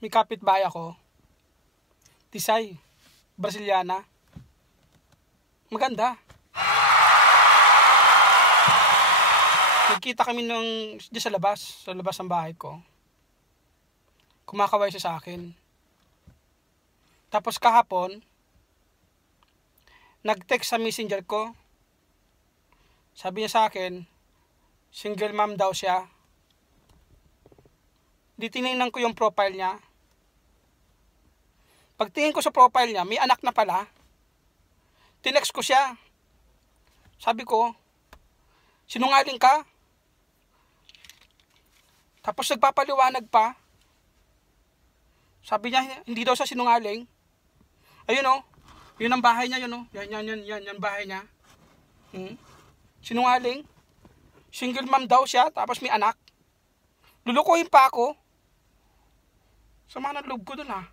may kapitbahay ako. Tisay, Brasiliana. Maganda. Nagkita kami diyan sa labas ng bahay ko. Kumakaway siya sa akin. Tapos kahapon, nag-text sa messenger ko. Sabi niya sa akin, single mom daw siya. Di tinignan ko yung profile niya. Pagtingin ko sa profile niya, may anak na pala. Tinext ko siya. Sabi ko, sinungaling ka? Tapos nagpapaliwanag pa. Sabi niya, hindi daw siya sinungaling. Ayun o, yun ang bahay niya, yun o. Yan bahay niya. Sinungaling. Single mom daw siya, tapos may anak. Lulukuhin pa ako. Sama ng loob ko dun ha.